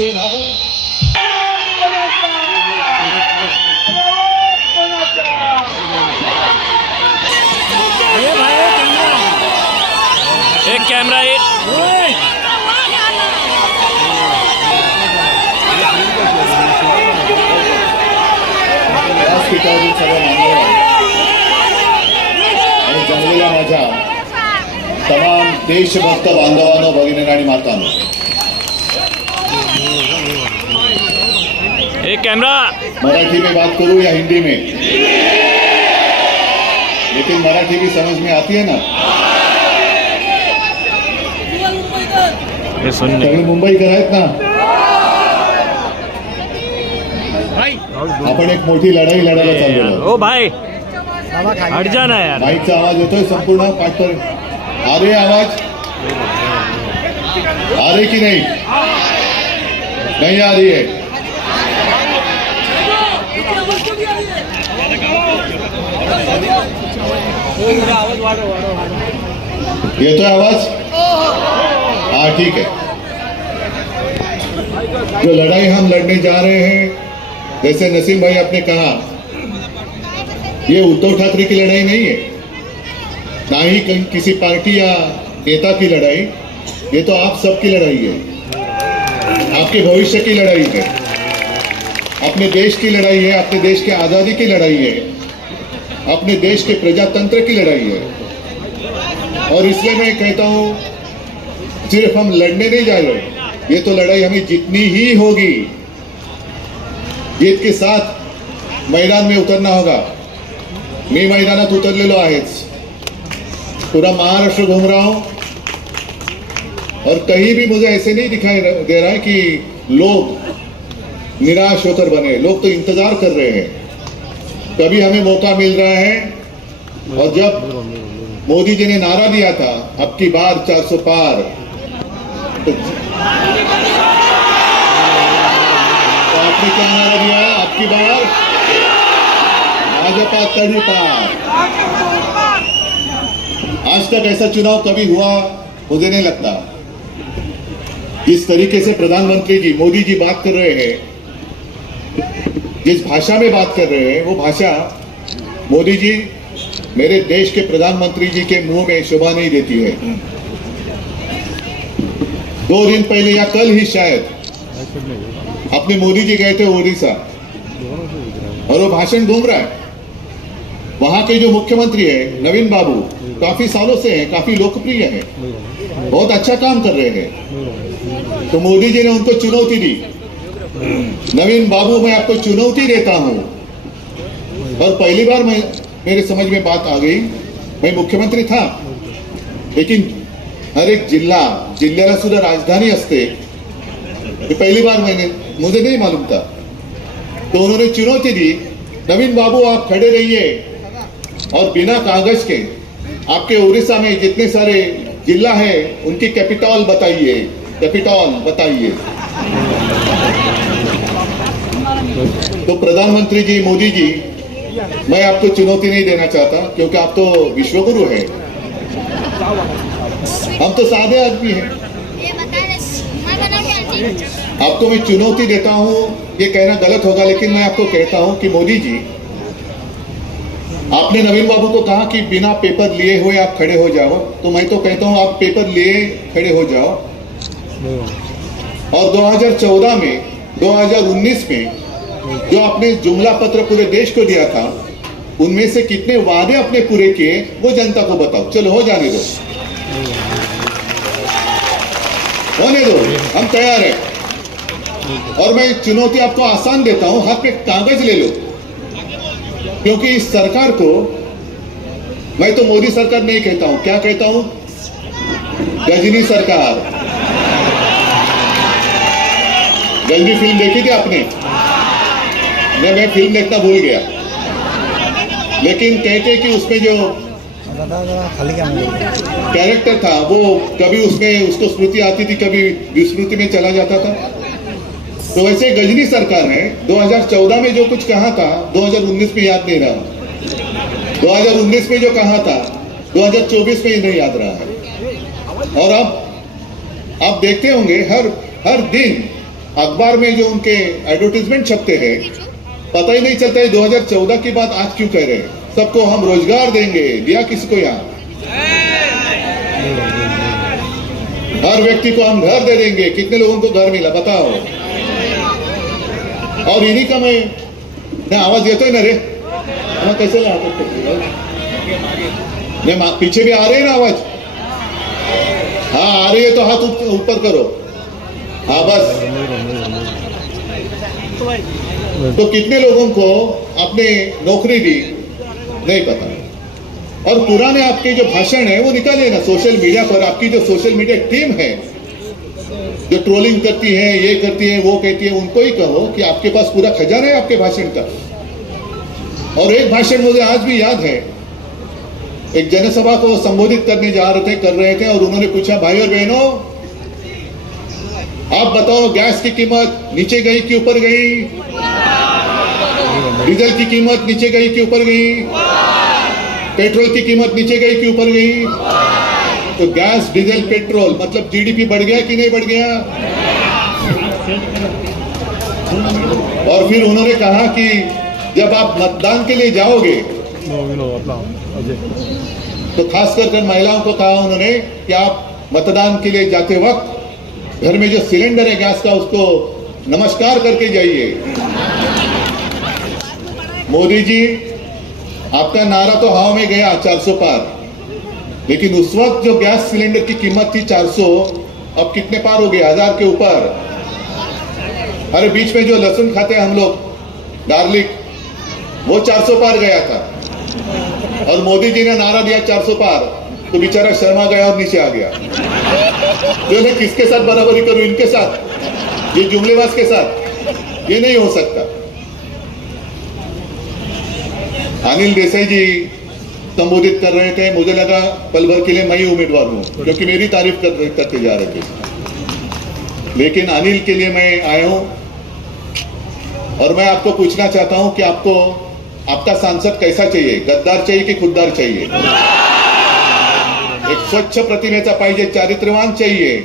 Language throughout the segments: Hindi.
सेना हो। एक कैमरा एक व्यासपीठावरील सर्व मान्यवर आणि जमलेल्या माझ्या तमाम देशभक्त बांधवांनो, भगिनींनो आणि मातांनो, एक कैमरा। मराठी में बात करूं या हिंदी में, लेकिन मराठी भी समझ में आती है ना। ये सुनने सगळे मुंबईकर आहेत ना। आपण एक मोठी लढाई लढायला चाललो आहोत। ओ भाई हट जाना यार। माईकचा आवाज येतोय संपूर्ण पाठपर? आ रही है आवाज? आ रही की नहीं? नहीं आ रही है। येतोय आवाज? हाँ ठीक है। जो लड़ाई हम लड़ने जा रहे हैं, जैसे नसीम भाई आपने कहा, ये उद्धव ठाकरे की लड़ाई नहीं है, ना ही किसी पार्टी या नेता की लड़ाई। ये तो आप सबकी लड़ाई है, आपके भविष्य की लड़ाई है, अपने देश की लड़ाई है, अपने देश की आज़ादी की लड़ाई है, अपने देश के प्रजातंत्र की लड़ाई है। और इसलिए मैं कहता हूं, सिर्फ हम लड़ने नहीं जा रहे, ये तो लड़ाई हमें जीतनी ही होगी। जीत के साथ मैदान में उतरना होगा। मैं मैदानात उतरलेलो आहेच, पूरा महाराष्ट्र घूम रहा हूं और कहीं भी मुझे ऐसे नहीं दिखाई दे रहा है कि लोग निराश होकर बने। लोग तो इंतजार कर रहे हैं, कभी हमें मौका मिल रहा है। और जब मोदी जी ने नारा दिया था, अब की बार 400 पार, तो आपने क्या नारा दिया? अब की बार भाजपा तड़ी पार। आज तक ऐसा चुनाव कभी हुआ मुझे नहीं लगता। जिस तरीके से प्रधानमंत्री जी मोदी जी बात कर रहे हैं, जिस भाषा में बात कर रहे हैं, वो भाषा मोदी जी मेरे देश के प्रधानमंत्री जी के मुंह में शोभा नहीं देती है। 2 दिन पहले या कल ही शायद अपने मोदी जी गए थे उड़ीसा और वो भाषण घूम रहा है। वहां के जो मुख्यमंत्री है नवीन बाबू, काफी सालों से हैं, काफी लोकप्रिय हैं, बहुत अच्छा काम कर रहे हैं। तो मोदी जी ने उनको चुनौती दी, नवीन बाबू मैं आपको चुनौती देता हूं। और पहली बार मेरे समझ में बात आ गई। मैं मुख्यमंत्री था, लेकिन हर एक जिल्ह्याला सुद्धा राजधानी असते, ये पहली बार मुझे नहीं मालूम था। तो उन्होंने चुनौती दी, नवीन बाबू आप खड़े रहिए और बिना कागज के आपके उड़ीसा में जितने सारे जिला है उनकी कैपिटल बताइए, कैपिटल बताइए। तो प्रधानमंत्री जी मोदी जी, मैं आपको चुनौती नहीं देना चाहता, क्योंकि आप तो विश्वगुरु हैं, हम तो सादे आदमी हैं। आपको मैं चुनौती देता हूं, ये कहना गलत होगा, लेकिन मैं आपको कहता हूं कि मोदी जी, आपने नवीन बाबू को कहा कि बिना पेपर लिए हुए आप खड़े हो जाओ, तो मैं तो कहता हूं आप पेपर लिए खड़े हो जाओ। और 2014 में 2019 में जो आपने जुमला पत्र पूरे देश को दिया था, उनमें से कितने वादे आपने पूरे किए वो जनता को बताओ। चलो हो जाने दो, होने दो, हम तैयार हैं। और मैं चुनौती आपको आसान देता हूं, हाथ पे कागज ले लो, क्योंकि इस सरकार को मैं तो मोदी सरकार नहीं कहता हूं, क्या कहता हूं? गजनी सरकार। गजनी फिल्म देखी थी आपने? मैं फिल्म देखना भूल गया, लेकिन कहते कि उसमें जो कैरेक्टर था वो कभी उसमें उसको स्मृति आती थी, कभी विस्मृति में चला जाता था। तो वैसे गजनी सरकार है। 2014 में जो कुछ कहा था 2019 में याद नहीं रहा, 2019 में जो कहा था 2024 में ही नहीं याद रहा है। और अब आप देखते होंगे हर दिन अखबार में जो उनके एडवर्टीजमेंट छपते हैं, पता ही नहीं चलता है 2014 की बात आज क्यों कह रहे हैं। सबको हम रोजगार देंगे, दिया किसको? यहाँ हर व्यक्ति को हम घर दे देंगे। कितने लोगों को घर मिला बताओ? और इन्हीं का मैं आवाज येतोय ना रे? मैं कैसे ला मैं पीछे भी आ रही है ना आवाज? हाँ आ रही है तो हाथ ऊपर करो। हाँ बस। तो कितने लोगों को आपने नौकरी दी नहीं पता। और पुराने आपके जो भाषण है वो निकाले ना सोशल मीडिया पर। आपकी जो सोशल मीडिया टीम है जो ट्रोलिंग करती है, ये करती है, वो कहती है, उनको ही कहो कि आपके पास पूरा खजाना है आपके भाषण का। और एक भाषण मुझे आज भी याद है, एक जनसभा को संबोधित करने कर रहे थे और उन्होंने पूछा, भाई और बहनों आप बताओ गैस की कीमत नीचे गई कि ऊपर गई? डीजल की कीमत नीचे गई कि ऊपर गई? पेट्रोल की कीमत नीचे गई कि ऊपर गई? तो गैस, डीजल, पेट्रोल मतलब जीडीपी बढ़ गया कि नहीं बढ़ गया? और फिर उन्होंने कहा कि जब आप मतदान के लिए जाओगे तो खास कर महिलाओं को कहा उन्होंने कि आप मतदान के लिए जाते वक्त घर में जो सिलेंडर है गैस का उसको नमस्कार करके जाइए। मोदी जी आपका नारा तो हवा में गया 400 पार, लेकिन उस वक्त जो गैस सिलेंडर की कीमत थी 400, अब कितने पार हो गए? 1000 के ऊपर। अरे बीच में जो लहसुन खाते हैं हम लोग, गार्लिक, वो 400 पार गया था और मोदी जी ने नारा दिया 400 पार, तो बेचारा शर्मा गया और नीचे आ गया। जो मैं किसके साथ बराबरी करूं? इनके साथ, ये जुमलेबाज के साथ? ये नहीं हो सकता। अनिल देसाई जी संबोधित कर रहे थे, मुझे लगा पल भर के लिए मैं ही उम्मीदवार हूं क्योंकि मेरी तारीफ करते जा रहे थे। लेकिन अनिल के लिए मैं आया हूं और मैं आपको पूछना चाहता हूं कि आपको आपका सांसद कैसा चाहिए? गद्दार चाहिए कि खुददार चाहिए? एक स्वच्छ प्रतिमेचा पाहिजे, चारित्र्यवान चाहिए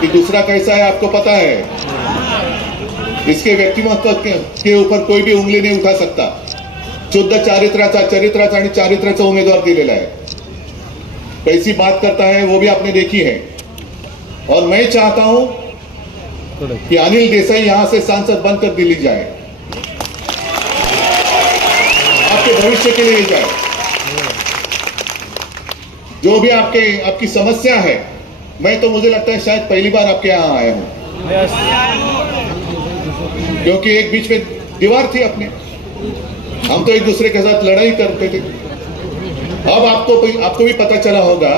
कि दूसरा कैसा है आपको पता है? इसके व्यक्तिमत्व के ऊपर कोई भी उंगली नहीं उठा सकता। शुद्ध चरित्राचा आणि चारित्र्याचा उमेदवार दिलेला है। कैसी बात करता है वो भी आपने देखी है। और मैं चाहता हूं कि अनिल देसाई यहां से सांसद बनकर दिल्ली जाए, आपके भविष्य के लिए जाए। जो भी आपकी समस्या है, मैं तो मुझे लगता है शायद पहली बार आपके यहां आया हूं, क्योंकि एक बीच में दीवार थी अपने, हम तो एक दूसरे के साथ लड़ाई करते थे। अब आपको भी पता चला होगा।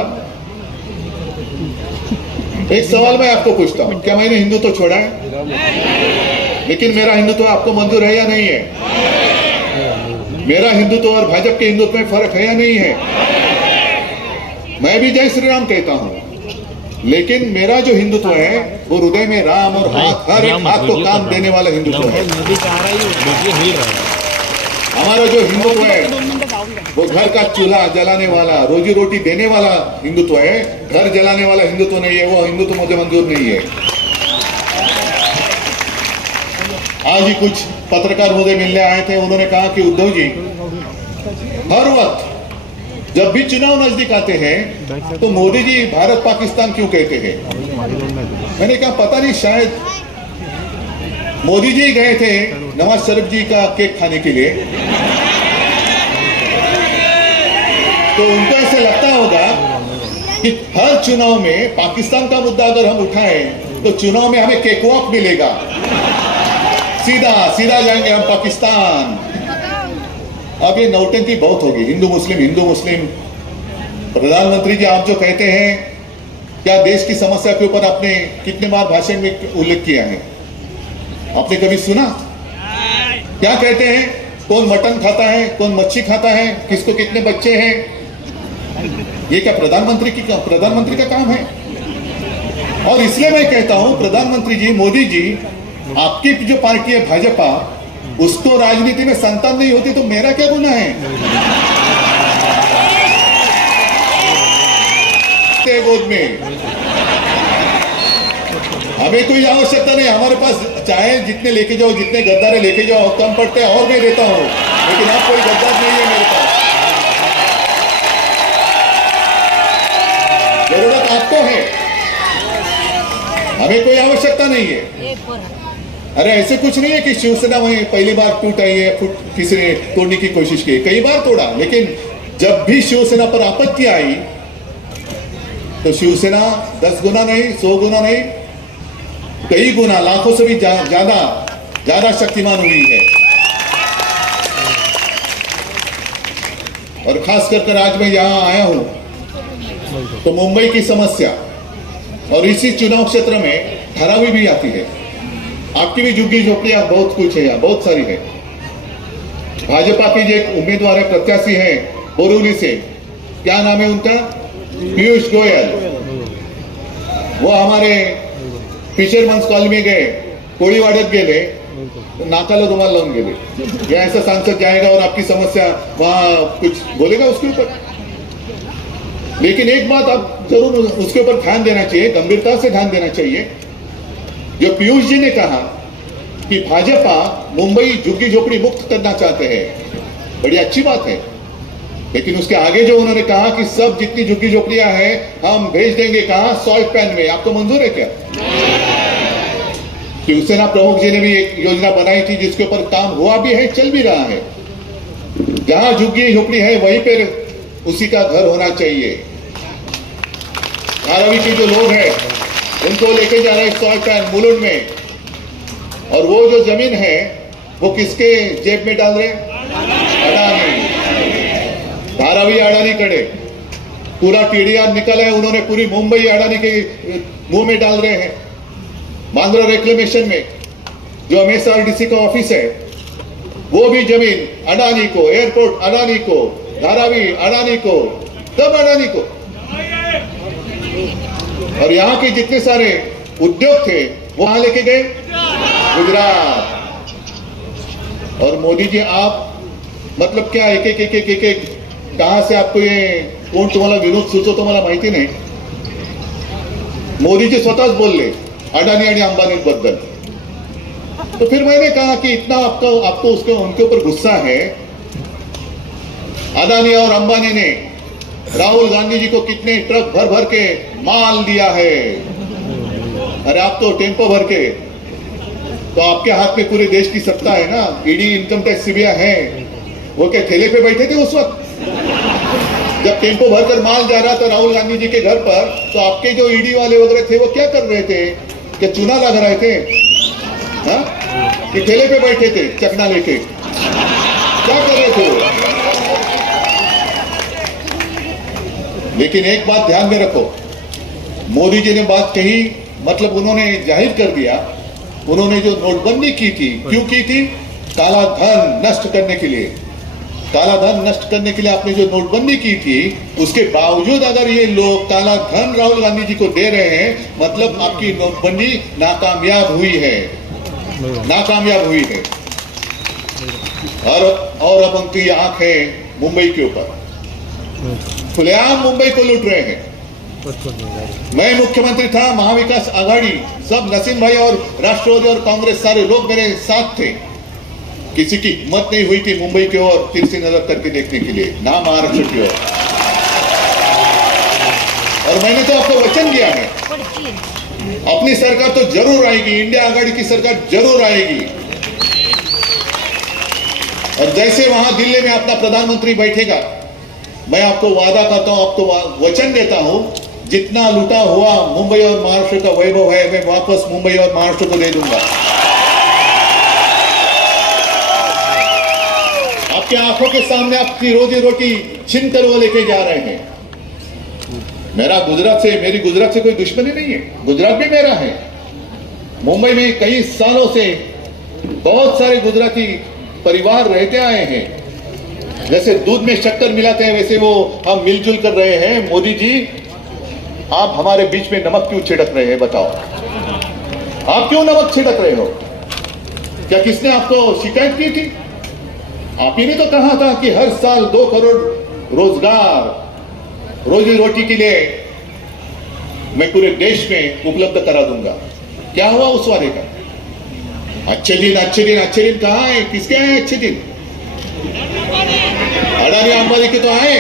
एक सवाल मैं आपको पूछता हूं, क्या मैंने हिंदुत्व छोड़ा है? लेकिन मेरा हिंदुत्व आपको मंजूर है या नहीं है? मेरा हिंदुत्व और भाजपा के हिंदुत्व में फर्क है या नहीं है? मैं भी जय श्री राम कहता हूं, लेकिन मेरा जो हिंदुत्व है वो हृदय में राम और हर एक हाथ को काम देने वाला हिंदुत्व है। हमारा जो हिंदुत्व है वो घर का चूल्हा जलाने वाला, रोजी रोटी देने वाला हिंदुत्व है, घर जलाने वाला हिंदुत्व नहीं है। वो हिंदुत्व मुझे मंजूर नहीं है। आज ही कुछ पत्रकार मुझे मिलने आए थे, उन्होंने कहा कि उद्धव जी हर वक्त जब भी चुनाव नजदीक आते हैं तो मोदी जी भारत पाकिस्तान क्यों कहते हैं? मैंने कहा पता नहीं, शायद मोदी जी गए थे नवाज शरीफ जी का केक खाने के लिए, तो उनको ऐसे लगता होगा कि हर चुनाव में पाकिस्तान का मुद्दा अगर हम उठाएं तो चुनाव में हमें केक वॉक मिलेगा, सीधा जाएंगे हम पाकिस्तान। अब ये नौटंकी बहुत होगी। हिंदू मुस्लिम। प्रधानमंत्री जी आप जो कहते हैं, क्या देश की समस्या के ऊपर आपने कितने बार भाषण में उल्लेख किया है? आपने कभी सुना? क्या कहते हैं? कौन मटन खाता है, कौन मच्छी खाता है, किसको कितने बच्चे हैं? ये क्या प्रधानमंत्री का काम है? और इसलिए मैं कहता हूं प्रधानमंत्री जी, मोदी जी, आपकी जो पार्टी है भाजपा, उसको राजनीति में संतान नहीं होती तो मेरा क्या गुनाह है? गोद में हमें कोई आवश्यकता नहीं, हमारे पास चाहे जितने लेके जाओ, जितने गद्दारे लेके जाओ, कम पड़ते हैं और मैं देता हूं, लेकिन आप कोई गद्दार नहीं है मेरे पास। जरूरत आपको है, हमें कोई आवश्यकता नहीं है। अरे ऐसे कुछ नहीं है कि शिवसेना वहीं पहली बार टूट आई है, किसी ने तोड़ने की कोशिश की, कई बार तोड़ा, लेकिन जब भी शिवसेना पर आपत्ति आई तो शिवसेना 10 गुना नहीं, 100 गुना नहीं, कई गुना, लाखों से भी ज्यादा शक्तिमान हुई है। और खास कर आज मैं यहां आया हूं तो मुंबई की समस्या और इसी चुनाव क्षेत्र में धारावी भी आती है। आपकी भी झुग्गी झोपड़ियां बहुत कुछ है, यहाँ बहुत सारी है। भाजपा की जो एक उम्मीदवार है, प्रत्याशी है बोरीवली से, क्या नाम है उनका, पीयूष गोयल, वो हमारे फिशरमन्स कॉलनी में गए, कोळीवाड्यात गेले, तो नाकाला रुमाल लावून गेले। या ऐसा सांसद जाएगा और आपकी समस्या वहां कुछ बोलेगा उसके ऊपर? लेकिन एक बात आप जरूर उसके ऊपर ध्यान देना चाहिए, गंभीरता से ध्यान देना चाहिए। जो पीयूष जी ने कहा कि भाजपा मुंबई झुग्गी झोपड़ी मुक्त करना चाहते हैं, बड़ी अच्छी बात है, लेकिन उसके आगे जो उन्होंने कहा कि सब जितनी झुग्गी झोपड़ियां हैं हम भेज देंगे, कहा सॉल्ट पैन में, आपको मंजूर है क्या? शिवसेना प्रमुख जी ने भी एक योजना बनाई थी जिसके ऊपर काम हुआ भी है, चल भी रहा है। जहां झुग्गी झोपड़ी है वहीं पर उसी का घर होना चाहिए। धारावी के जो लोग हैं उनको लेके जा रहे हैं सॉल्ट पैन मुलुंड में, और वो जो जमीन है वो किसके जेब में डाल रहे हैं? अडानी, धारावी अडानी कड़े, पूरा टीडीआर निकला है, उन्होंने पूरी मुंबई अडानी के मुंह में डाल रहे हैं। बांद्रा रिक्लेमेशन में जो एमएसआरडीसी का ऑफिस है वो भी जमीन अडानी को, एयरपोर्ट अडानी को, धारावी अडानी को, सब अडानी को। और यहाँ के जितने सारे उद्योग थे वो वहां लेके गए गुजरात। और मोदी जी आप मतलब क्या एक कहां से आपको ये कोण तुम्हाला विनोद सुचवतो मला माहिती नाही, मोदी जी स्वतःच बोलले अडानी आणि अंबानी बद्दल। तो फिर मैंने कहा कि इतना आपको उसके उनके ऊपर गुस्सा है। अडानी और अंबानी ने राहुल गांधी जी को कितने ट्रक भर भर के माल दिया है। अरे आप तो टेम्पो भर के, तो आपके हाथ में पूरे देश की सत्ता है ना, ईडी, इनकम टैक्स, सीबीआई है। वो क्या ठेले पे बैठे थे उस वक्त जब टेम्पो भरकर माल जा रहा था राहुल गांधी जी के घर पर? तो आपके जो ईडी वाले वगैरह थे वो क्या कर रहे थे? क्या चूना लगा रहे थे? हाँ, कि ठेले पे बैठे थे चकना लेके? क्या कर रहे थे? लेकिन एक बात ध्यान में रखो, मोदी जी ने बात कही, मतलब उन्होंने जाहिर कर दिया, उन्होंने जो नोटबंदी की थी, क्यों की थी? काला धन नष्ट करने के लिए। काला धन नष्ट करने के लिए आपने जो नोटबंदी की थी, उसके बावजूद अगर ये लोग काला धन राहुल गांधी जी को दे रहे हैं, मतलब आपकी नोटबंदी नाकामयाब हुई है, नाकामयाब हुई है। और अब उनकी आंख है मुंबई के ऊपर, खुलेआम मुंबई को लूट रहे हैं। मैं मुख्यमंत्री था, महाविकास आघाड़ी, सब नसीम भाई और राष्ट्रवादी और कांग्रेस सारे लोग मेरे साथ थे। किसी की हिम्मत नहीं हुई थी मुंबई की ओर तिरछी नजर करके देखने के लिए, ना महाराष्ट्र की ओर। और मैंने तो आपको वचन दिया है, अपनी सरकार तो जरूर आएगी, इंडिया आघाड़ी की सरकार जरूर आएगी। और जैसे वहां दिल्ली में अपना प्रधानमंत्री बैठेगा, मैं आपको वादा करता हूं, आपको वचन देता हूं, जितना लूटा हुआ मुंबई और महाराष्ट्र का वैभव है, मैं वापस मुंबई और महाराष्ट्र को दे दूंगा। आपके आंखों के सामने आपकी रोजी रोटी छीन कर वो लेके जा रहे हैं। मेरी गुजरात से कोई दुश्मनी नहीं है, गुजरात भी मेरा है। मुंबई में कई सालों से बहुत सारे गुजराती परिवार रहते आए हैं। जैसे दूध में शक्कर मिलाते हैं, वैसे वो हम मिलजुल कर रहे हैं। मोदी जी, आप हमारे बीच में नमक क्यों छिड़क रहे हैं? बताओ, आप क्यों नमक छिड़क रहे हो? क्या किसने आपको शिकायत की थी? आप ही ने तो कहा था कि हर साल 2 करोड़ रोजगार, रोजी रोटी के लिए मैं पूरे देश में उपलब्ध करा दूंगा। क्या हुआ उस वाले का? अच्छे दिन कहाँ है? किसके आए अच्छे दिन? अडानी अंबानी के तो आए,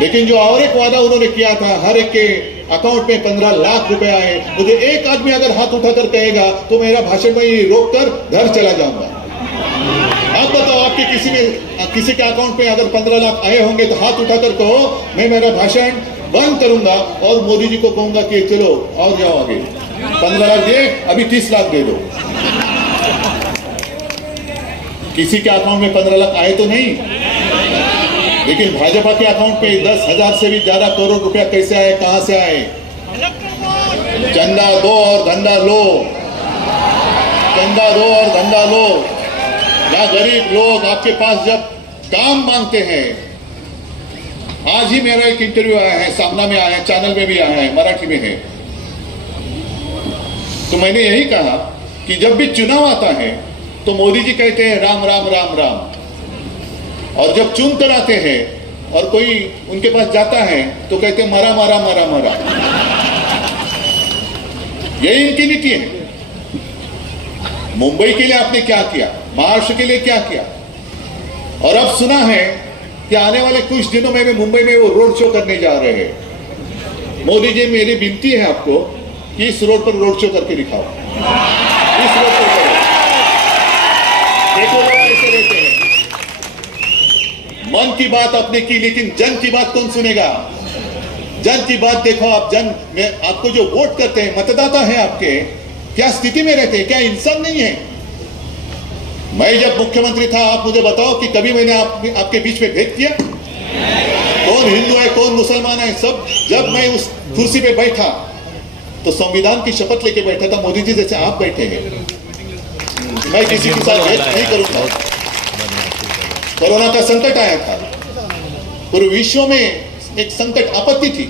लेकिन जो और एक वादा उन्होंने किया था, हर एक के अकाउंट में 15 लाख रुपए आए। मुझे एक आदमी अगर हाथ उठाकर कहेगा तो मेरा भाषण में ही रोक कर घर चला जाऊंगा। आप बताओ, आपके किसी के अकाउंट में अगर 15 लाख आए होंगे तो हाथ उठाकर कहो, मैं मेरा भाषण बंद करूंगा और मोदी जी को कहूंगा कि चलो और जाओ आगे। 15 लाख दिए, अभी 30 लाख दे दो। किसी के अकाउंट में 15 लाख आए तो नहीं, लेकिन भाजपा के अकाउंट में 10,000 से भी ज्यादा करोड़ रुपया कैसे आए, कहां से आए? चंदा दो और धंधा लो, चंदा दो और धंधा लो। या गरीब लोग आपके पास जब काम मांगते हैं, आज ही मेरा एक इंटरव्यू आया है, सामना में आया है, चैनल में भी आया है, मराठी में है, तो मैंने यही कहा कि जब भी चुनाव आता है तो मोदी जी कहते हैं राम राम राम राम, और जब चुन कर आते हैं और कोई उनके पास जाता है तो कहते हैं मरा मरा मरा मरा। यही इनकी नीति है। मुंबई के लिए आपने क्या किया, महाराष्ट्र के लिए क्या किया? और अब सुना है कि आने वाले कुछ दिनों में मुंबई में वो रोड शो करने जा रहे हैं। मोदी जी, मेरी विनती है आपको कि इस रोड पर रोड शो करके दिखाओ, इस रोड पर करो। देखो लोग कैसे रहते हैं। मन की बात आपने की, लेकिन जन की बात कौन सुनेगा? जन की बात देखो आप। जन में आपको जो वोट करते हैं, मतदाता है आपके, क्या स्थिति में रहते हैं? क्या इंसान नहीं है? मैं जब मुख्यमंत्री था, आप मुझे बताओ कि कभी मैंने आपके बीच में भेद किया? कौन हिंदू है, कौन मुसलमान है, सब जब मैं उस कुर्सी पे बैठा तो संविधान की शपथ लेके बैठा था। मोदी जी जैसे आप बैठे हैं, मैं किसी के साथ भेद नहीं करूंगा। कोरोना का संकट आया था, पूरे विश्व में एक संकट, आपत्ति थी,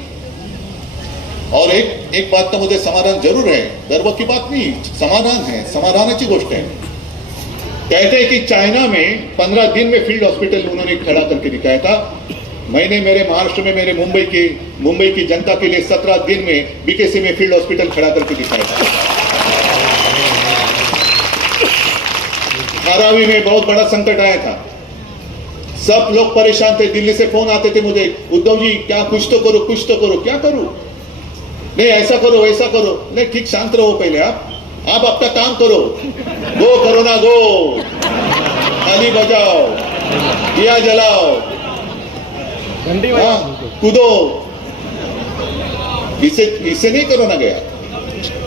और एक बात का मुझे समाधान जरूर है, गर्व की बात नहीं, समाधान है, समाधानाची गोष्ट है। कहते हैं कि चाइना में 15 दिन में फील्ड हॉस्पिटल उन्होंने खड़ा करके दिखाया था। मैंने मेरे महाराष्ट्र में, मेरे मुंबई की जनता के लिए 17 दिन में बीकेसी में फील्ड हॉस्पिटल खड़ा करके दिखाया था। धारावी में बहुत बड़ा संकट आया था, सब लोग परेशान थे, दिल्ली से फोन आते थे मुझे, उद्धव जी क्या कुछ तो करो, कुछ तो करो। क्या करूं? नहीं ऐसा करो, ऐसा करो। नहीं ठीक, शांत रहो पहले। आप आपका काम करो। गो कोरोना गो, ताली बजाओ, दिया जलाओ, कूदो। इससे नहीं कोरोना गया।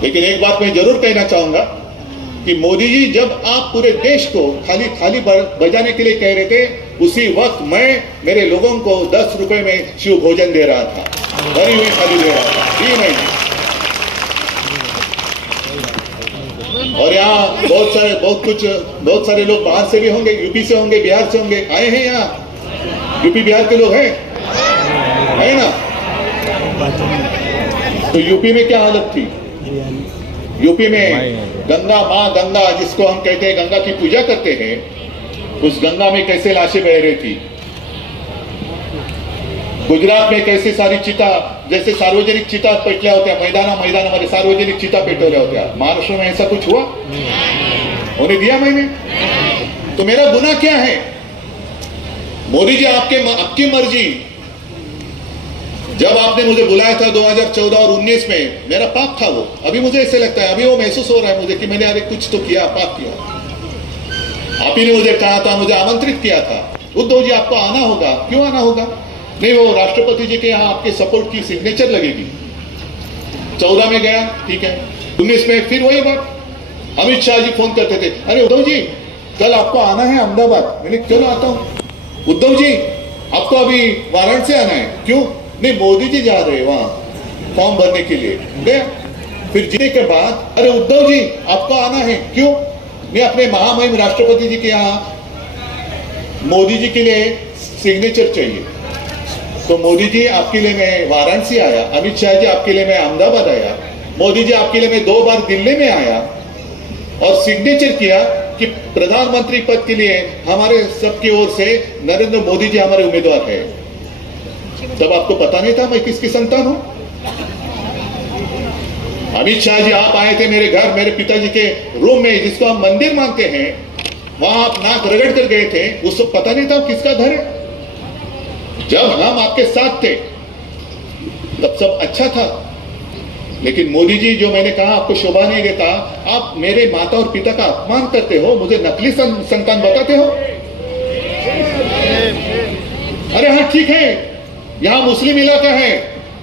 लेकिन एक बात मैं जरूर कहना चाहूंगा कि मोदी जी, जब आप पूरे देश को खाली थाली बजाने के लिए कह रहे थे, उसी वक्त मैं मेरे लोगों को 10 रुपए में शिव भोजन दे रहा था, भरी हुई थाली दे रहा था। जी नहीं। और यहाँ बहुत सारे लोग बाहर से भी होंगे, यूपी से होंगे, बिहार से होंगे, आए हैं यहाँ। यूपी बिहार के लोग हैं, है ना? तो यूपी में क्या हालत थी? यूपी में गंगा, माँ गंगा जिसको हम कहते हैं, गंगा की पूजा करते हैं, उस गंगा में कैसे लाशें बह रही थी। गुजरात में कैसे सारी चिता, जैसे सार्वजनिक चिता पेटल्या होत्या, मैदानामध्ये सार्वजनिक चिता पेटवल्या होत्या। महाराष्ट्र में ऐसा कुछ हुआ? होने दिया मैंने? तो मेरा गुनाह क्या है? मोदी जी, आपकी मर्जी। जब आपने मुझे बुलाया था 2014 और 19 में, मेरा पाप था वो। अभी मुझे ऐसे लगता है, अभी वो महसूस हो रहा है मुझे कि मैंने अरे कुछ तो किया, पाप किया। आप ही ने मुझे कहा था, मुझे आमंत्रित किया था, उद्धव जी आपको आना होगा। क्यों आना होगा? नहीं, वो राष्ट्रपति जी के यहाँ आपके सपोर्ट की सिग्नेचर लगेगी। 14 में गया, ठीक है। 19 में फिर वही बात। अमित शाह जी फोन करते थे, अरे उद्धव जी कल आपको आना है अहमदाबाद। मैंने चलो आता हूँ। उद्धव जी आपको अभी वाराणसी आना है। क्यों? नहीं, मोदी जी जा रहे हैं वहां फॉर्म भरने के लिए। गया। फिर जीने के बाद, अरे उद्धव जी आपको आना है। क्यों? मैं अपने महामहिम राष्ट्रपति जी के यहाँ मोदी जी के लिए सिग्नेचर चाहिए। तो मोदी जी आपके लिए मैं वाराणसी आया, अमित शाह जी आपके लिए मैं अहमदाबाद आया, मोदी जी आपके लिए मैं 2 बार दिल्ली में आया और सिग्नेचर किया कि प्रधानमंत्री पद के लिए हमारे सबकी ओर से नरेंद्र मोदी जी हमारे उम्मीदवार है। तब आपको पता नहीं था मैं किसकी संतान हूं? अमित शाह जी आप आए थे मेरे घर, मेरे पिताजी के रूम में, जिसको हम मंदिर मानते हैं, वहां आप नाक रगड़ कर गए थे। उस वक्त पता नहीं था किसका घर है। जब हम आपके साथ थे तब सब अच्छा था, लेकिन मोदी जी, जो मैंने कहा आपको शोभा नहीं देता, आप मेरे माता और पिता का अपमान करते हो, मुझे नकली संतान बताते हो। अरे हाँ ठीक है, यहां मुस्लिम इलाका है,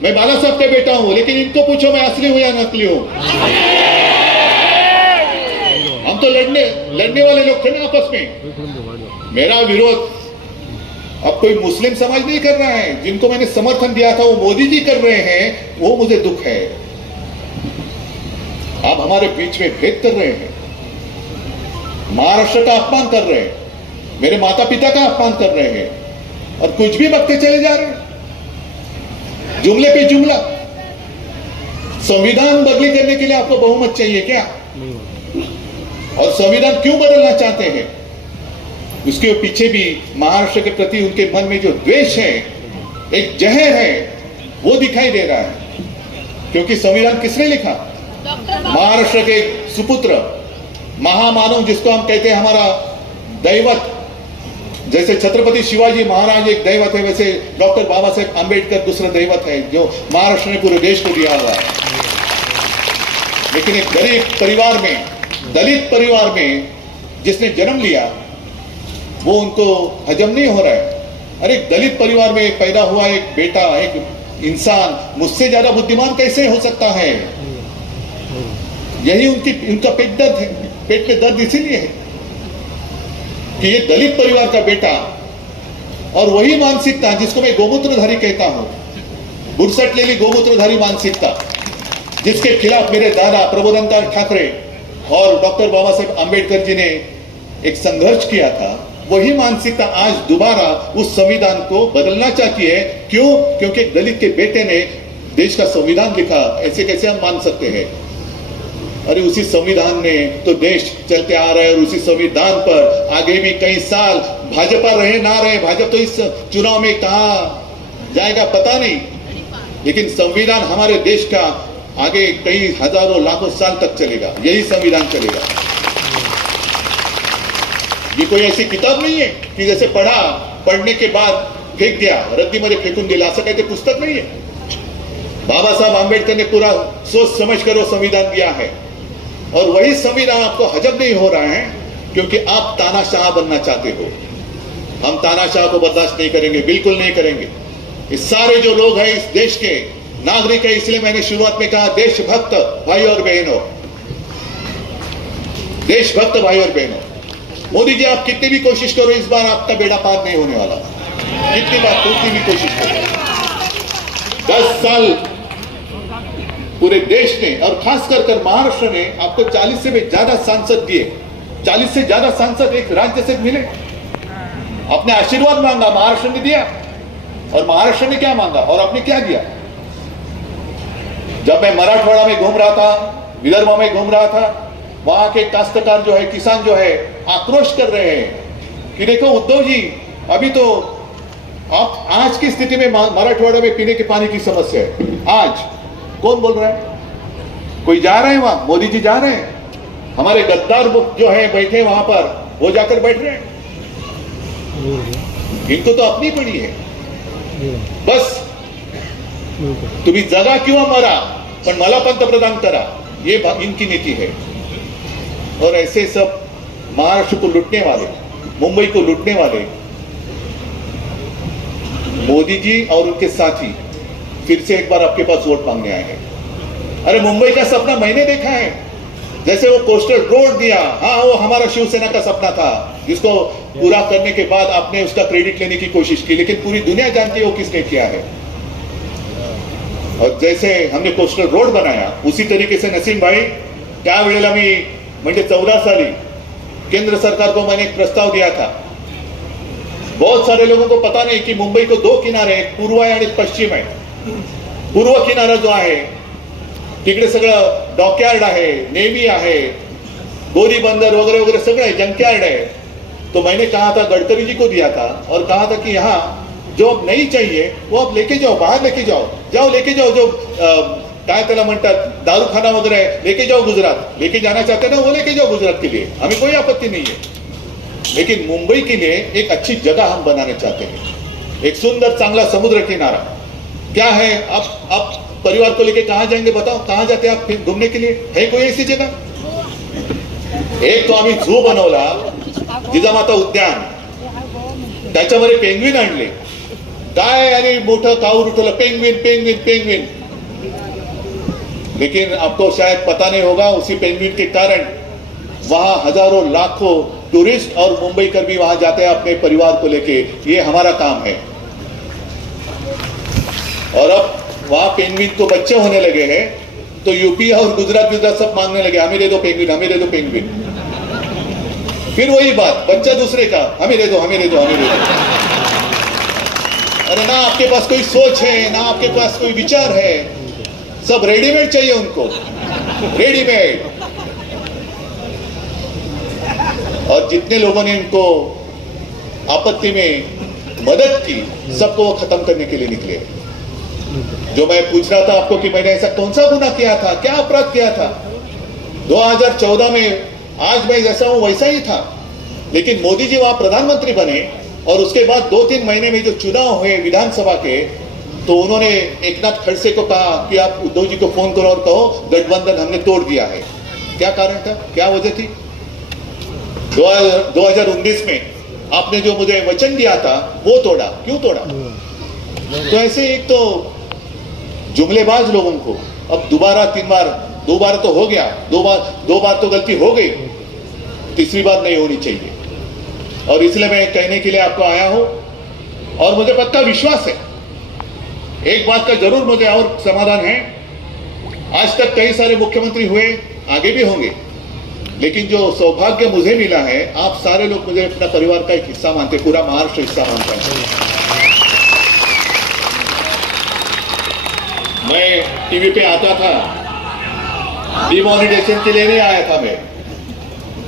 मैं बाला साहब का बेटा हूं, लेकिन इनको पूछो मैं असली हूं या नकली हूं। हम तो लड़ने वाले लोग थे ना आपस में। मेरा विरोध अब कोई मुस्लिम समाज नहीं कर रहा है। जिनको मैंने समर्थन दिया था वो मोदी जी कर रहे हैं, वो मुझे दुख है। आप हमारे बीच में भेद कर रहे हैं, महाराष्ट्र का अपमान कर रहे हैं, मेरे माता पिता का अपमान कर रहे हैं, और कुछ भी बकते चले जा रहे हैं, जुमले पे जुमला। संविधान बदली करने के लिए आपको बहुमत चाहिए क्या? और संविधान क्यों बदलना चाहते हैं? उसके पीछे भी महाराष्ट्र के प्रति उनके मन में जो द्वेष है, एक जहर है, वो दिखाई दे रहा है। क्योंकि संविधान किसने लिखा? महाराष्ट्र के सुपुत्र, महामानव, जिसको हम कहते हैं हमारा दैवत। जैसे छत्रपति शिवाजी महाराज एक दैवत है, वैसे डॉक्टर बाबा साहेब आंबेडकर दूसरा दैवत है, जो महाराष्ट्र ने पूरे देश को दिया हुआ है। लेकिन एक गरीब परिवार में, दलित परिवार में जिसने जन्म लिया, वो उनको हजम नहीं हो रहा है। अरे दलित परिवार में पैदा हुआ एक बेटा, एक इंसान मुझसे ज्यादा बुद्धिमान कैसे हो सकता है? यही उनका पेट दर्द है, पेट में दर्द इसीलिए है कि ये दलित परिवार का बेटा, और वही मानसिकता जिसको मैं गोमूत्रधारी कहता हूं, बुरसट लेली गोमूत्रधारी मानसिकता, जिसके खिलाफ मेरे दादा प्रबोधनकार ठाकरे और डॉक्टर बाबा साहेब आंबेडकर जी ने एक संघर्ष किया था, वही मानसिकता आज दोबारा उस संविधान को बदलना चाहती है। क्यों? क्योंकि एक दलित के बेटे ने देश का संविधान लिखा, ऐसे कैसे हम मान सकते हैं? अरे उसी संविधान ने तो देश चलते आ रहा है, और उसी संविधान पर आगे भी कई साल भाजपा रहे ना रहे, भाजपा तो इस चुनाव में कहां जाएगा पता नहीं, लेकिन संविधान हमारे देश का आगे कई हजारों लाखों साल तक चलेगा, यही संविधान चलेगा। ये कोई ऐसी किताब नहीं है कि जैसे पढ़ने के बाद फेंक दिया, रद्दी मध्ये फेकून दिला, असं काही पुस्तक नहीं है। बाबा साहब आंबेडकर ने पूरा सोच समझ कर वो संविधान दिया है, और वही संविधान आपको हजम नहीं हो रहा है क्योंकि आप तानाशाह बनना चाहते हो। हम तानाशाह को बर्दाश्त नहीं करेंगे, बिल्कुल नहीं करेंगे। इस सारे जो लोग हैं इस देश के नागरिक है, इसलिए मैंने शुरुआत में कहा देशभक्त भाई और बहनों, देशभक्त भाई और बहनों, मोदी जी आप कितनी भी कोशिश करो, इस बार आपका बेड़ा पार नहीं होने वाला। कितनी बार कितनी भी कोशिश करो, 10 साल पूरे देश ने और खासकर महाराष्ट्र ने आपको 40 से भी ज्यादा सांसद दिए, 40 से ज्यादा सांसद एक राज्य से मिले। आपने आशीर्वाद मांगा, महाराष्ट्र ने दिया, और महाराष्ट्र ने क्या मांगा और आपने क्या दिया? जब मैं मराठवाड़ा में घूम रहा था, विदर्भ में घूम रहा था, वहां के काश्तकार जो है, किसान जो है, आक्रोश कर रहे हैं कि देखो उद्धव जी, अभी तो आप आज की स्थिति में मराठवाड़ा में पीने के पानी की समस्या है। आज कौन बोल रहा है? कोई जा रहे हैं वहां? मोदी जी जा रहे हैं, हमारे गद्दार जो है बैठे वहां पर, वो जाकर बैठ रहे हैं। इनको तो अपनी पड़ी है, बस तुम्ही जगा किंवा मरा पण मला पंतप्रधान करा, ये इनकी नीति है। और ऐसे सब महाराष्ट्र को लूटने वाले, मुंबई को लूटने वाले मोदी जी और उनके साथी फिर से एक बार आपके पास वोट मांगने आए हैं। अरे मुंबई का सपना मैंने देखा है, जैसे वो कोस्टल रोड दिया, हाँ वो हमारा शिवसेना का सपना था, जिसको पूरा करने के बाद आपने उसका क्रेडिट लेने की कोशिश की, लेकिन पूरी दुनिया जानती है वो किसने किया है। और जैसे हमने कोस्टल रोड बनाया, उसी तरीके से नसीम भाई, त्यावेळेला मी म्हणजे 14 साली केंद्र सरकार को मैंने एक प्रस्ताव दिया था। बहुत सारे लोगों को पता नहीं कि मुंबई को 2 किनारे, एक पूर्व आहे आणि पश्चिम आहे। पूर्व किनारा जो आहे तिकडे सगळं डॉकयार्ड आहे, नेव्ही आहे, गोरी बंदर वगैरह वगैरह सगळं जंकयार्ड है। तो मैंने कहा था, गडकरी जी को दिया था और कहा था कि यहाँ जो अब नहीं चाहिए वो आप लेके जाओ, बाहर लेके जाओ, लेके जाओ। जो काय त्याला म्हणतात दारूखाना वगैरह है, लेके जाओ गुजरात, लेके जाना चाहते ना वो लेके जाओ गुजरात के लिए, हमें कोई आपत्ति नहीं है। लेकिन मुंबई के लिए एक अच्छी जगह हम बनाना चाहते हैं, एक सुंदर चांगला समुद्र किनारा। क्या है आप परिवार को लेके कहां जाएंगे बताओ, कहां जाते हैं आप घूमने के लिए, है कोई ऐसी जगह? एक तो आम्ही झू बनवला, जिजामाता उद्यान, त्याच्यामध्ये पेंग्विन आणले, काय आणि मोठं काऊर उठवलं, पेंग्विन पेंग्विन पेंग्विन। लेकिन आपको शायद पता नहीं होगा, उसी पेंग्विन के कारण वहां हजारों लाखों टूरिस्ट और मुंबईकर भी वहां जाते हैं अपने परिवार को लेके। ये हमारा काम है। और अब वहां पेंग्विन को बच्चे होने लगे हैं, तो यूपी और गुजरात सब मांगने लगे, हमें दे दो पेंग्विन, हमें दे दो पेंग्विन। फिर वही बात, बच्चा दूसरे का, हमें दे दो हमें दे दो हमें दे दो। अरे ना आपके पास कोई सोच है, ना आपके पास कोई विचार है, सब रेडीमेड चाहिए उनको, रेडीमेड। और जितने लोगों ने इनको आपत्ति में मदद की, सबको वो खत्म करने के लिए निकले। जो मैं पूछ रहा था आपको कि मैंने ऐसा कौन सा गुनाह किया था, क्या अपराध किया था? 2014 में आज मैं जैसा हूं वैसा ही था, लेकिन मोदी जी वहां प्रधानमंत्री बने और उसके बाद 2-3 महीने में जो चुनाव हुए विधानसभा के, तो उन्होंने एकनाथ खड़से को कहा कि आप उद्धव जी को फोन करो और कहो गठबंधन हमने तोड़ दिया है। क्या कारण था, क्या वजह थी? 2019 में आपने जो मुझे वचन दिया था वो तोड़ा, क्यों तोड़ा? तो ऐसे एक तो जुमलेबाज लोगों को अब दोबारा 3 बार, 2 बार तो हो गया, 2 बार तो गलती हो गई, तीसरी बार नहीं होनी चाहिए। और इसलिए मैं कहने के लिए आपको आया हूं, और मुझे पक्का विश्वास है, एक बात का जरूर मुझे और समाधान है, आज तक कई सारे मुख्यमंत्री हुए, आगे भी होंगे, लेकिन जो सौभाग्य मुझे मिला है, आप सारे लोग मुझे अपना परिवार का एक हिस्सा मानते, पूरा महाराष्ट्र हिस्सा मानता है। मैं टीवी पे आता था, डिमोनिटाइजेशन के लिए नहीं आया था मैं,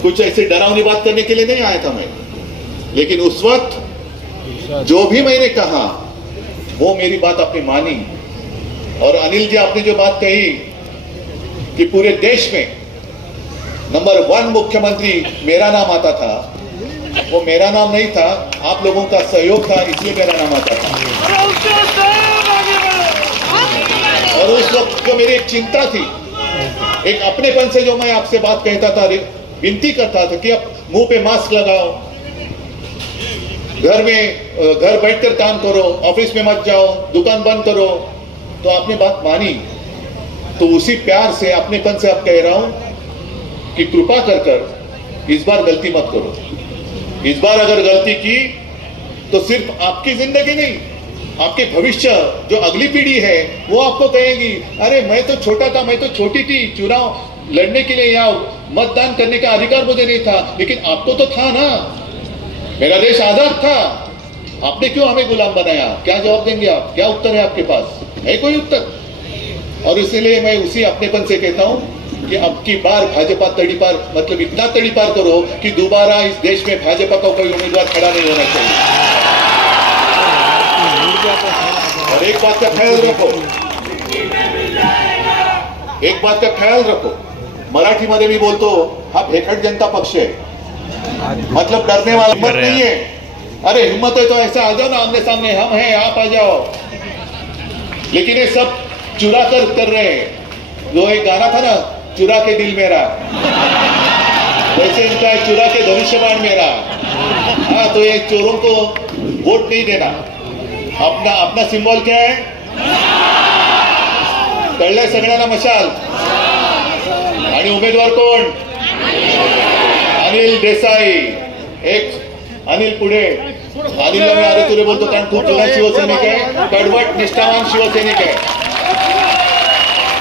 कुछ ऐसी डरावनी बात करने के लिए नहीं आया था मैं, लेकिन उस वक्त जो भी मैंने कहा वो मेरी बात आपने मानी। और अनिल जी आपने जो बात कही कि पूरे देश में नंबर 1 मुख्यमंत्री मेरा नाम आता था, वो मेरा नाम नहीं था, आप लोगों का सहयोग था, इसलिए मेरा नाम आता था। और उस वक्त जो मेरी एक चिंता थी, एक अपनेपन से जो मैं आपसे बात कहता था, विनती करता था कि आप मुंह पे मास्क लगाओ, घर बैठकर काम करो, ऑफिस में मत जाओ, दुकान बंद करो, तो आपने बात मानी। तो उसी प्यार से, अपनेपन से आप कह रहा हूं कि कृपा कर इस बार गलती मत करो। इस बार अगर गलती की तो सिर्फ आपकी जिंदगी नहीं, आपके भविष्य, जो अगली पीढ़ी है वो आपको कहेगी, अरे मैं तो छोटा था, मैं तो छोटी थी, चुनाव लड़ने के लिए या मतदान करने का अधिकार मुझे नहीं था, लेकिन आपको तो था ना, मेरा देश आजाद था, आपने क्यों हमें गुलाम बनाया? क्या जवाब देंगे आप? क्या उत्तर है आपके पास? है कोई उत्तर? और इसलिए मैं उसी अपनेपन से कहता हूं कि अब की बार भाजपा तड़ीपार, मतलब इतना तड़ीपार करो कि दोबारा इस देश में भाजपा का कोई उम्मीदवार खड़ा नहीं होना चाहिए। और एक बात का ख्याल रखो, एक बात का ख्याल रखो, मराठीमध्ये मी बोलतो, हा भेकड जनता पक्ष है, मतलब डरने वाला हिम्मत नहीं है। अरे हिम्मत है तो ऐसा आ जाओ ना, आमने सामने हम हैं, आप आ जाओ। लेकिन ये सब चुरा कर रहे हैं। जो एक गाना था ना, चुरा के दिल मेरा, वैसे इनका चुरा के धनुष्यबाण मेरा। हाँ, तो ये चोरों को वोट नहीं देना। अपना सिंबल क्या है? कळलंय सगळ्यांना मशाल। आणि उमेदवार कोण? अनिल देसाई। एक अनिल पुढे, अनिलला मी अरे तुरे बोलतो कारण खूप जुना शिवसैनिक आहे, कडवट निष्ठावान शिवसैनिक आहे,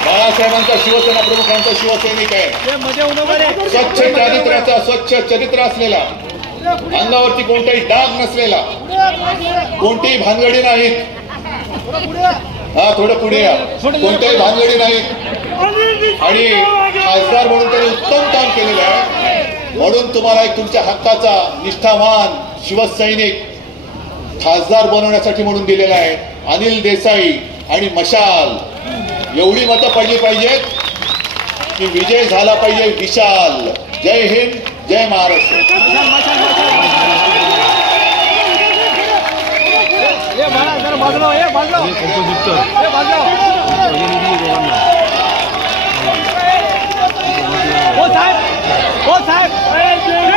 बाळासाहेबांचा शिवसेना प्रमुखांचा शिवसैनिक आहे, स्वच्छ चरित्र असलेला, अंगावरती कोणताही डाग नसलेला, कोणतीही भानगडी नाहीत। हा, थोडं पुढे या, कोणत्याही भानगडी नाहीत आणि खासदार म्हणून त्यांनी उत्तम काम केलेलं आहे। म्हणून तुम्हाला एक तुमच्या हक्काचा निष्ठावान शिवसैनिक खासदार बनवण्यासाठी म्हणून दिलेला आहे अनिल देसाई आणि मशाल। एवढी मतं पडली पाहिजेत की विजय झाला पाहिजे विशाल. जय हिंद, जय महाराष्ट्र. हो साहेब